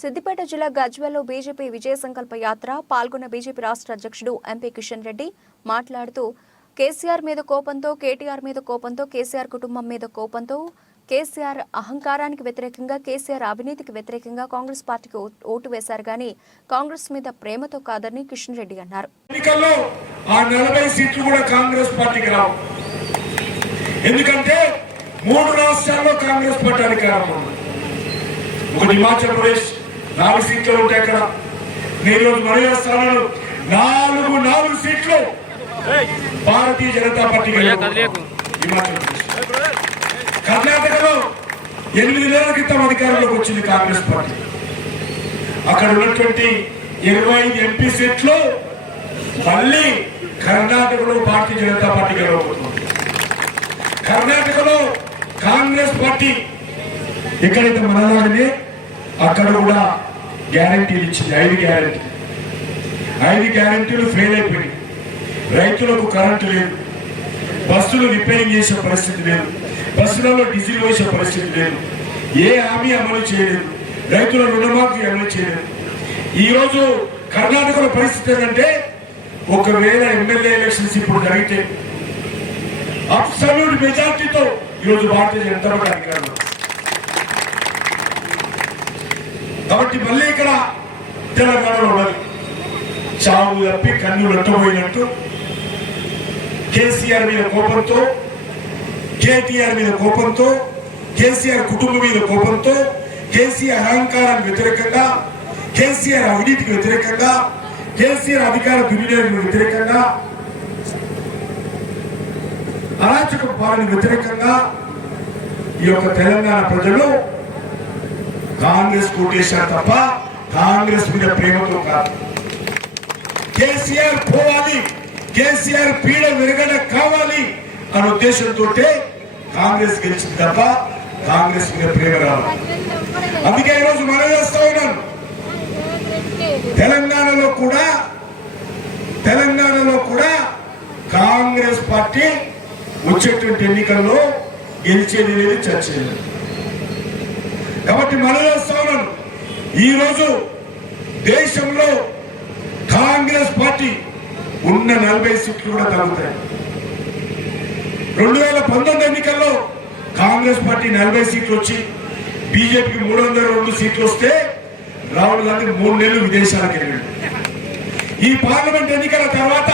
సిద్దిపేట జిల్లా గజ్వేల్లో బీజేపీ విజయ సంకల్ప యాత్ర పాల్గొన్న బీజేపీ రాష్ట్ర అధ్యక్షుడు ఎంపీ కిషన్ రెడ్డి మాట్లాడుతూ కేసీఆర్ మీద కోపంతో, కేటీఆర్ మీద కోపంతో, కేసీఆర్ కుటుంబం మీద కోపంతో, కేసీఆర్ అహంకారానికి వ్యతిరేకంగా, కేసీఆర్ అవినీతికి వ్యతిరేకంగా కాంగ్రెస్ పార్టీకి ఓటు వేశారు గానీ కాంగ్రెస్ మీద ప్రేమతో కాదని కిషన్ రెడ్డి అన్నారు. ఎందుకంటే 3 రాష్ట్రాల్లో కాంగ్రెస్ పార్టీ అధికారం ఉంది. ఒకటి హిమాచల్ ప్రదేశ్ 4 సీట్లు ఉంటాయి. అక్కడ నేను మహిళా స్థానాలు 4 సీట్లు భారతీయ జనతా పార్టీ. హిమాచల్ ప్రదేశ్, కర్ణాటకలో 8 నెలల క్రితం అధికారంలోకి వచ్చింది కాంగ్రెస్ పార్టీ. అక్కడ ఉన్నటువంటి 25 ఎంపీ సీట్లు మళ్ళీ కర్ణాటకలో భారతీయ జనతా పార్టీ గెలవబోతుంది. కర్ణాటకలో కాంగ్రెస్ పార్టీ ఎక్కడైతే మనలాగనే అక్కడ కూడా గ్యారంటీలు ఇచ్చింది. 5 గ్యారంటీలు ఫెయిల్ అయిపోయి, రైతులకు కరెంటు లేదు, బస్సులు రిపేరింగ్ చేసే పరిస్థితి లేదు, బస్సులలో డీజిల్ వేసే పరిస్థితి లేదు, ఏ హామీ అమలు చేయలేదు, రైతుల రుణమాఫీ అమలు చేయలేదు. ఈరోజు కర్ణాటకలో పరిస్థితి ఏంటంటే ఒకవేళ ఎమ్మెల్యే ఎలక్షన్స్ ఇప్పుడు జరిగితే అబ్సల్యూట్ మెజార్టీతో ఈరోజు భారతీయ జనతా పార్టీ అధికారంలో. కాబట్టి మళ్ళీ ఇక్కడ తెలంగాణలో ఉన్నది చావు తప్పి కన్ను లొట్టబోయినట్టు కేసీఆర్ మీద కోపంతో, కేటీఆర్ మీద కోపంతో, కేసీఆర్ కుటుంబం మీద కోపంతో, కేసీఆర్ అహంకారానికి వ్యతిరేకంగా, కేసీఆర్ అవినీతికి వ్యతిరేకంగా, కేసీఆర్ అధికార దుర్వినియోగానికి వ్యతిరేకంగా, అరాచక పాలనకు వ్యతిరేకంగా ఈ యొక్క తెలంగాణ ప్రజలు కాంగ్రెస్ కోటేశారు తప్ప కాంగ్రెస్ మీద ప్రేమతో కాదు. కేసీఆర్ పోవాలి, కేసీఆర్ పీడ విరగడ కావాలి అనే ఉద్దేశంతో కాంగ్రెస్ గెలిచింది తప్ప కాంగ్రెస్ మీద ప్రేమ రావాలి. అందుకే ఈరోజు మనం చేస్తా ఉన్నాను, తెలంగాణలో కూడా కాంగ్రెస్ పార్టీ వచ్చేటువంటి ఎన్నికల్లో గెలిచేది లేదు, చర్చేది. కాబట్టి మనం చేస్తా ఉన్నాను, ఈరోజు దేశంలో కాంగ్రెస్ పార్టీ ఉన్న 40 సీట్లు కూడా తగ్గుతాయి. 2019 ఎన్నికల్లో కాంగ్రెస్ పార్టీ 40 సీట్లు వచ్చి బీజేపీకి 302 సీట్లు వస్తే రాహుల్ గాంధీ 3 నెలలు విదేశాలకు వెళ్ళాడు. ఈ పార్లమెంట్ ఎన్నికల తర్వాత